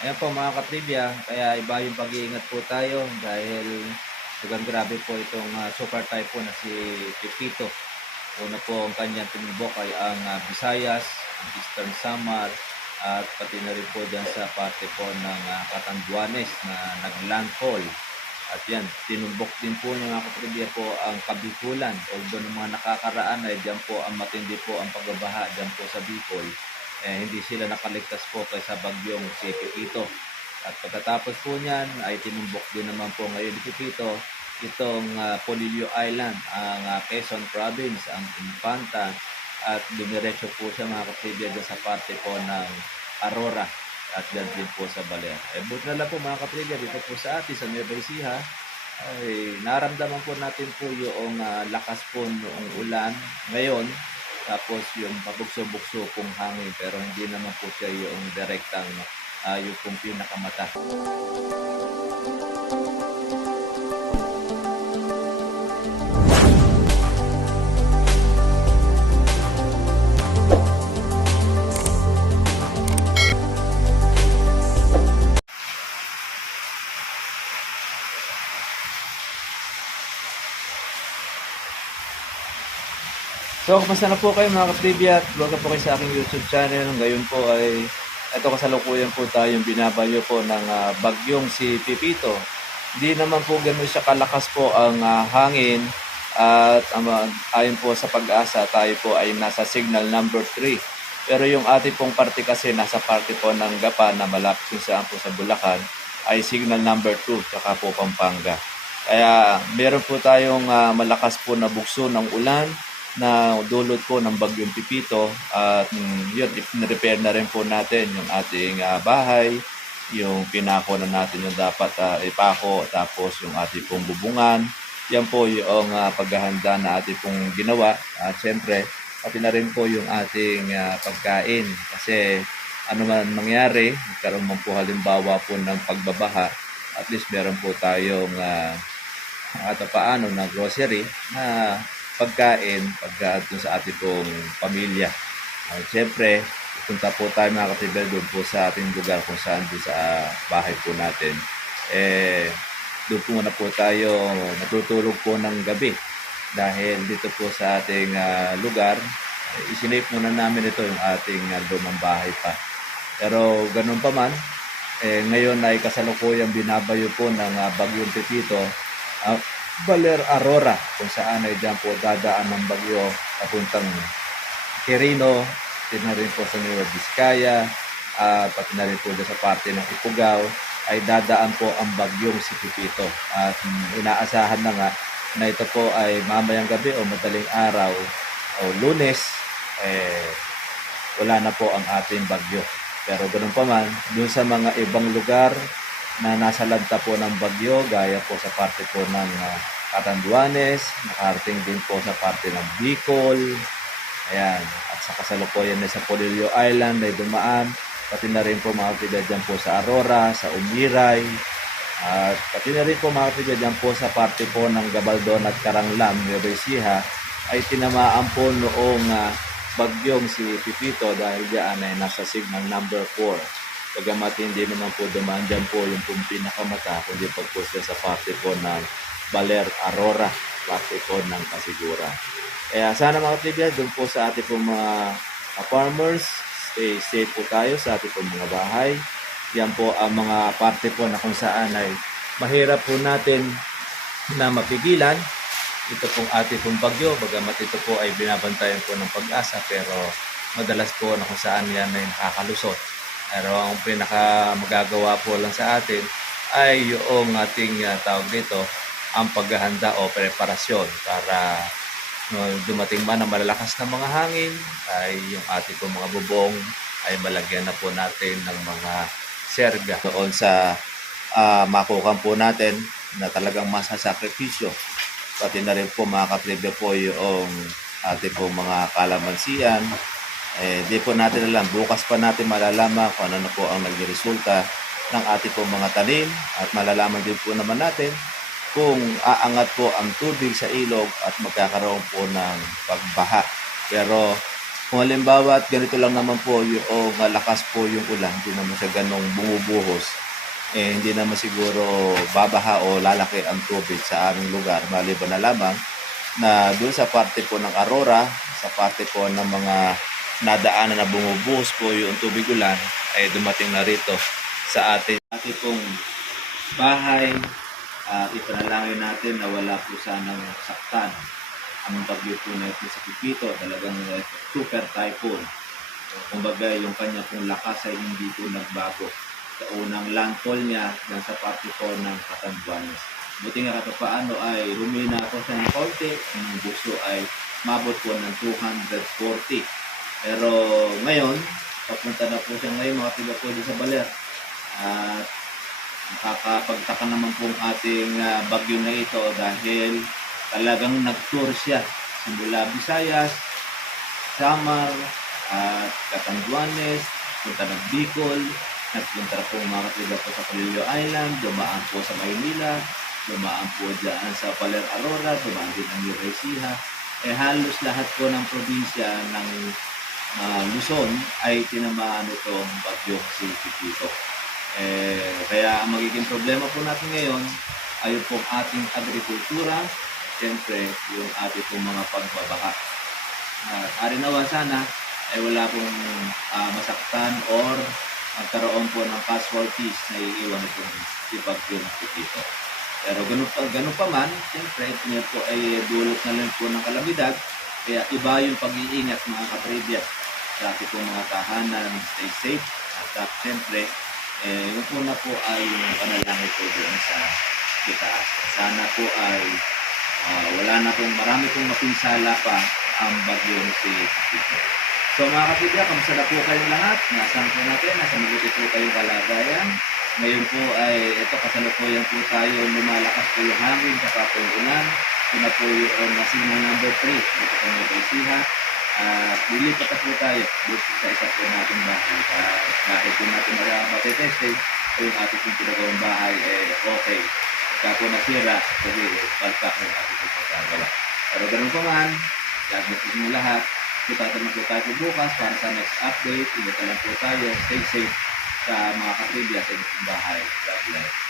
Ayan po mga katribya, kaya iba yung pag-iingat po tayo dahil sobrang grabe po itong super typhoon na si Pipito. Una po ang kanyang tinubok ay ang Visayas, ang Eastern Samar, at pati na rin po dyan sa parte po ng Catanduanes na naglandfall. At yan, tinumbok din po niya mga katribya po ang Kabikulan. Although ng mga nakakaraan ay dyan po ang matindi po ang pagbabaha dyan po sa Bicol, hindi sila nakaligtas po kaysa bagyong si Pipito. At pagkatapos po niyan ay tinumbok din naman po ngayon ni Pipito itong Polillo Island, ang Quezon Province, ang Infanta, at dumiretso po siya mga katribya dyan sa parte po ng Aurora at dyan din po sa Baler. Buti na lang po mga katribya dito po sa atin sa Nueva Ecija ay naramdaman po natin po yung lakas po noong ulan ngayon, tapos yung pabugso-bugso pong hangin, pero hindi naman po siya yung direktang yung pong pinakamata. So, kumusta na po kayo mga ka-trivia at welcome po kayo sa aking YouTube channel. Ngayon po ay ito kasalukuyan po tayong binabanyo po ng bagyong si Pipito. Hindi naman po ganoon siya kalakas po ang hangin at ayon po sa pag-asa tayo po ay nasa signal number 3. Pero yung ating pong parte kasi nasa parte po ng Gapan na malapit saan po sa Bulacan ay signal number 2 tsaka po Pampanga. Kaya meron po tayong malakas po na bugso ng ulan na dulot po ng bagyong Pipito at yun, repair na rin po natin yung ating bahay, yung pinako na natin yung dapat ipako, tapos yung ating pong bubungan. Yan po yung paghahanda na ating pong ginawa at syempre pati na rin po yung ating pagkain kasi ano man mangyari, magkaroon man po halimbawa po ng pagbabaha, at least meron po tayong at paano na grocery na pagkain pagka sa ating pong pamilya. Siyempre, punta po tayo mga katibel doon po sa ating lugar kung saan doon sa bahay po natin. Doon po muna po tayo natutulog po ng gabi dahil dito po sa ating lugar, isinape muna namin ito yung ating lumang bahay pa. Pero ganun pa man, ngayon ay kasalukuyang binabayo po ng bagyong Pipito, Baler Aurora, kung saan ay dyan po dadaan ng bagyo papuntang Quirino, pati na rin po sa Nueva Vizcaya, pati na rin po sa parte ng Ifugao, ay dadaan po ang bagyong si Pipito. At inaasahan na nga na ito po ay mamayang gabi o madaling araw o Lunes, wala na po ang ating bagyo. Pero ganun pa man, dun sa mga ibang lugar na nasa lanta po ng bagyo, gaya po sa parte po ng Catanduanes, nakarating din po sa parte ng Bicol, ayan, at sa kasalukuyan na sa Polillo Island ay dumaan, pati na rin po mga kapatid dyan po sa Aurora, sa Umiray, at pati na rin po mga kapatid dyan po sa parte po ng Gabaldon at Caranglam, Nueva Ecija, ay tinamaan po noong bagyong si Pipito dahil diyan ay nasa signal number 4. Bagamat hindi naman po dumaan dyan po yung pinakamata, kundi pagpusta sa parte po ng Baler Aurora, parte po ng Kasigura. Kaya sana mga kapatid, doon po sa ating po mga farmers, stay safe po tayo sa ating po mga bahay. Yan po ang mga parte po na kung saan ay mahirap po natin na mapigilan. Ito pong ating pong bagyo, bagamat ito po ay binabantayan po ng pag-asa, pero madalas po na kung saan yan ay nakakalusot. Pero ang pinaka magagawa po lang sa atin ay yung ating tawag dito, ang paghahanda o preparasyon para dumating man ang malalakas na mga hangin, ay yung ating po mga bubong ay malagyan na po natin ng mga serga doon sa makukan po natin na talagang masasakripisyo. Pati na rin po mga katribya po yung ating po mga kalamansian. Di po natin alam, bukas pa natin malalaman kung ano na po ang naging resulta ng ating po mga tanim, at malalaman din po naman natin kung aangat po ang tubig sa ilog at magkakaroon po ng pagbaha. Pero Kung halimbawa at ganito lang naman po o malakas po yung ulan, hindi naman siya ganong bumubuhos, hindi naman siguro babaha o lalaki ang tubig sa aming lugar. Maliban na lamang na doon sa parte po ng Aurora, sa parte po ng mga nadaanan na bumubuhos po yung tubig ulan, ay dumating na rito sa ating pong bahay. Ipanalangin natin na wala po sanang saktan ang bagyo po na ito sa Pipito. Talagang super typhoon. Kumbaga yung kanya pong lakas ay hindi po nagbago sa unang landfall niya dyan sa parte po ng Catanduanes. Buti nga kahit paano ay humina po siya ng konti, ang bukso ay mabot po ng 240. Pero ngayon, papunta na po siya ngayon mga tiga po sa Baler. At nakakapagtaka naman pong ating bagyo na ito dahil talagang nag-tour siya simula Visayas, Samar, at Catanduanes, punta ng Bicol, nagpunta po mga katiga po sa Palillo Island, dumaan po sa Maynila, dumaan po dyan sa Baler Aurora, dumaan din ng Nueva Ecija. Halos lahat po ng probinsya ng Luzon ay tinamaan itong bagyong si Pipito. Kaya ang magiging problema po natin ngayon ay yung ating agrikultura, siyempre yung ating pong mga pagbabaha. Arinawa sana ay wala pong masaktan or magkaroon po ng casualties na iiwan itong si bagyong Pipito. Pero ganun pa man, siyempre ito po ay dulot na lang po ng kalamidad. Kaya iba yung pag-iingat mga katribya sa ating pong mga tahanan, stay safe. At siyempre, yung una po ay yung panalangin po doon sa itaas. Sana po ay wala na pong marami pong mapinsala pa ang bagyong si Pipito. So mga kapitya, kamusta na po kayong lahat? Nasaan po natin? Nasa mabuti po kayong kalagayan. Ngayon po ay ito kasalukuyan po tayo, lumalakas po yung hangin sa po yung ulan. Ito na po yung nasinong number 3 dito po ng Ecija. Lilipat na po tayo dito sa isa po nating bahay. Kahit po natin matitesting o yung ating pong pinagawang bahay okay. Kaya po nasira, kasi palpak ng ating pong pagkagawa. Pero ganun pa man, gagawin po mo lahat. Kita naman po tayo bukas para sa next update. Ingat lang po tayo. Stay safe sa mga katribya sa inyong bahay. God bless.